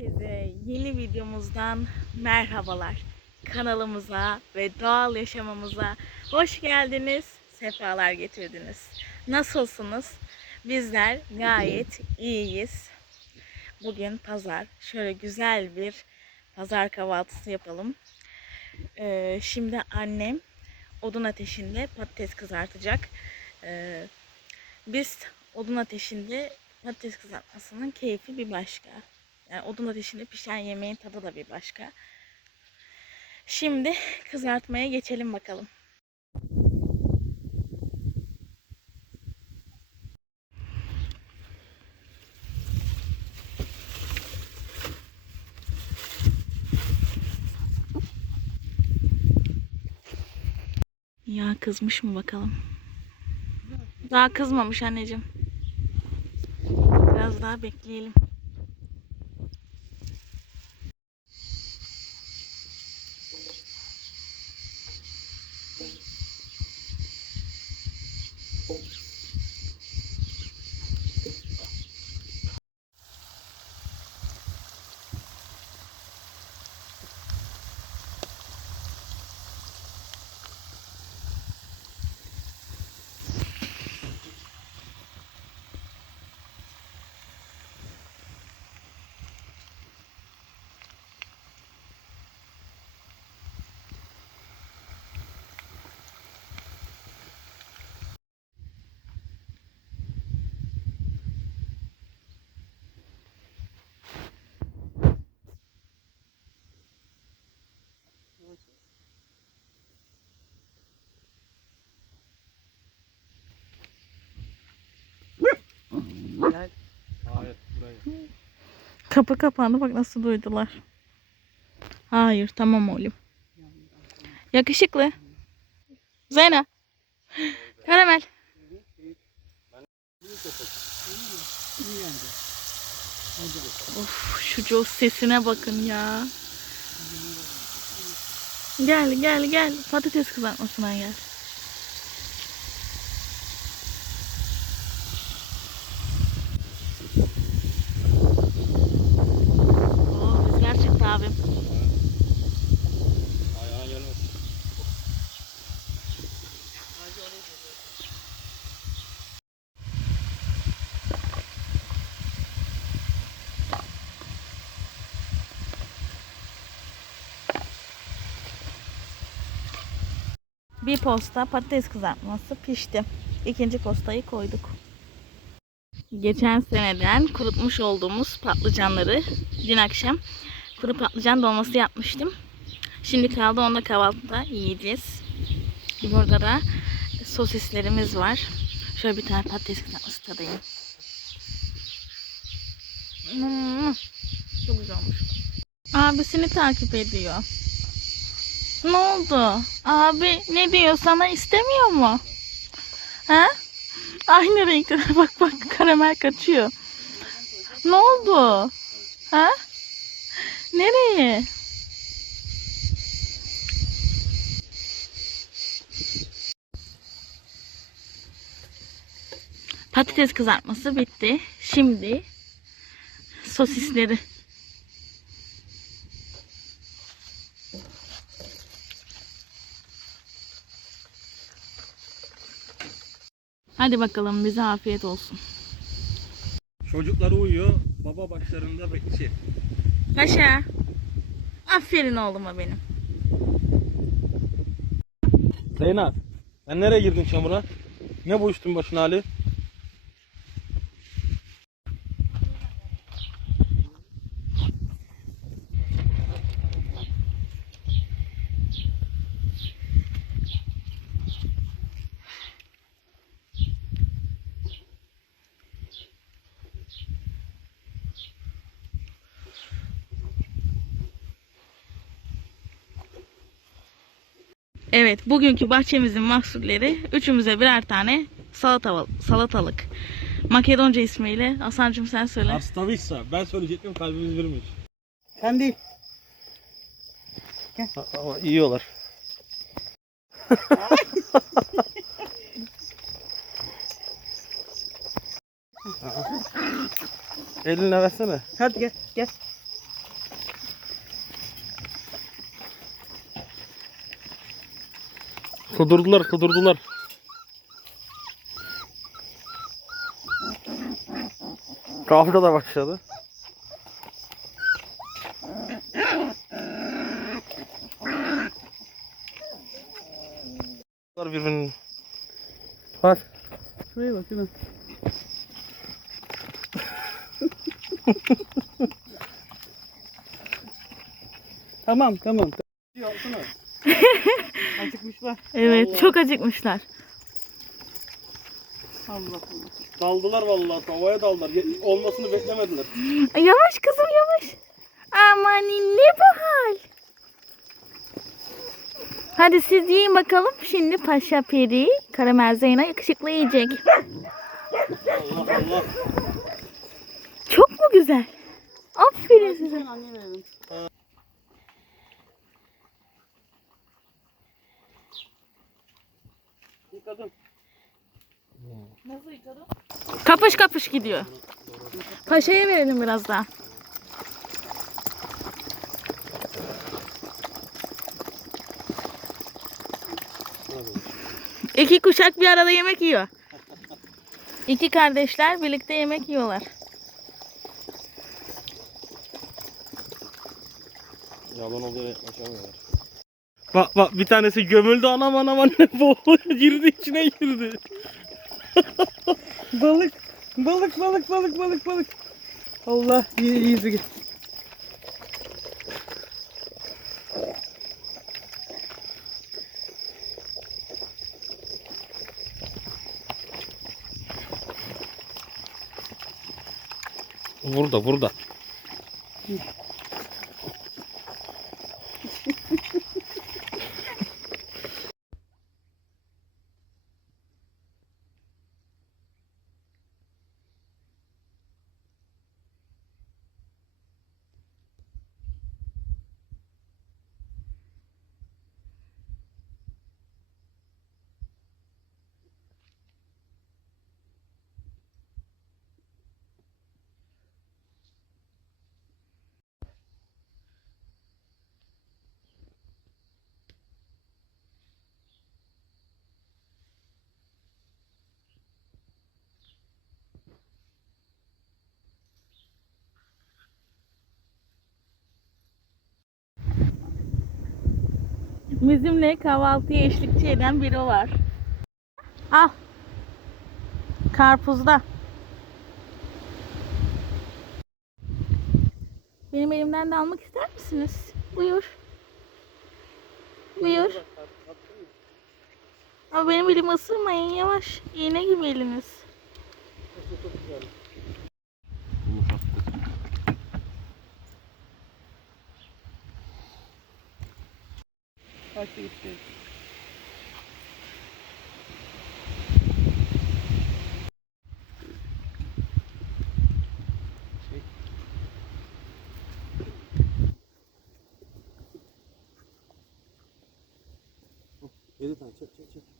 Herkese yeni videomuzdan merhabalar. Kanalımıza ve doğal yaşamamıza hoş geldiniz. Sefalar getirdiniz. Nasılsınız? Bizler gayet iyiyiz. Bugün pazar. Şöyle güzel bir pazar kahvaltısı yapalım. Ee, şimdi annem odun ateşinde patates kızartacak. Ee, biz odun ateşinde patates kızartmasının keyfi bir başka. Yani odun ateşinde pişen yemeğin tadı da bir başka. Şimdi kızartmaya geçelim bakalım. Ya kızmış mı bakalım? Daha kızmamış anneciğim. Biraz daha bekleyelim. Hayır buraya. Kapı kapandı bak nasıl duydular. Hayır tamam oğlum. Yakışıklı. Zeyna. Karamel. Of şu Joe sesine bakın ya. Gel gel gel. Patates kızartmasına gel. Bir posta patates kızartması pişti. İkinci postayı koyduk. Geçen seneden kurutmuş olduğumuz patlıcanları dün akşam kuru patlıcan dolması yapmıştım. Şimdi kaldı onu da kahvaltıda yiyeceğiz. Burada da sosislerimiz var. Şöyle bir tane patates kızartması tadayım. Hmm, çok güzel olmuş. Abisini takip ediyor. Ne oldu? Abi ne diyor sana istemiyor mu? Ha? Aynı renkte bak bak karamel kaçıyor. Ne oldu? Ha? Nereye? Patates kızartması bitti. Şimdi sosisleri Hadi bakalım bize afiyet olsun. Çocuklar uyuyor. Baba başlarında bekçi. Paşa. Aferin oğluma benim. Zeynep. Sen nereye girdin çamura? Ne bu üstün başın hali? Evet, bugünkü bahçemizin mahsulleri üçümüze birer tane salata, salatalık. Makedonca ismiyle. Hasan'cığım sen söyle. Arstavissa. Ben söyleyecektim kalbimiz birmiş. Sen değil. Ama yiyorlar. Eline versene. Hadi gel gel. Kudurdular kudurdular. Kavga da başladı. Birbirinin. Bak. Şuraya bak şuna. tamam tamam. Yapsana. Acıkmışlar. Evet Allah. çok acıkmışlar. Allah Allah. Daldılar vallahi tavaya daldılar. Olmasını beklemediler. Yavaş kızım yavaş. Aman ne bu hal? Hadi siz yiyin bakalım. Şimdi Paşa Peri karamel Zeyna yakışıklı yiyecek. Allah Allah. Çok mu güzel? Aferin size. Anne verelim. Yıkadım. Kapış kapış gidiyor. Paşa'ya verelim biraz daha. İki kuşak bir arada yemek yiyor. İki kardeşler birlikte yemek yiyorlar. Yalan oluyor yaklaşamıyorlar. Bak bak bir tanesi gömüldü anam anam anne boğuluyor girdi içine girdi. Balık. Balık balık balık balık balık. Allah iyi iyi git. Burada burada. Bizimle kahvaltıya eşlikçi eden biri var. Al. Karpuzda. Benim elimden de almak ister misiniz? Buyur. Buyur. Ama benim elimi ısırmayın yavaş. İğne gibi eliniz. Hadi gitti. Elif çek çek çek.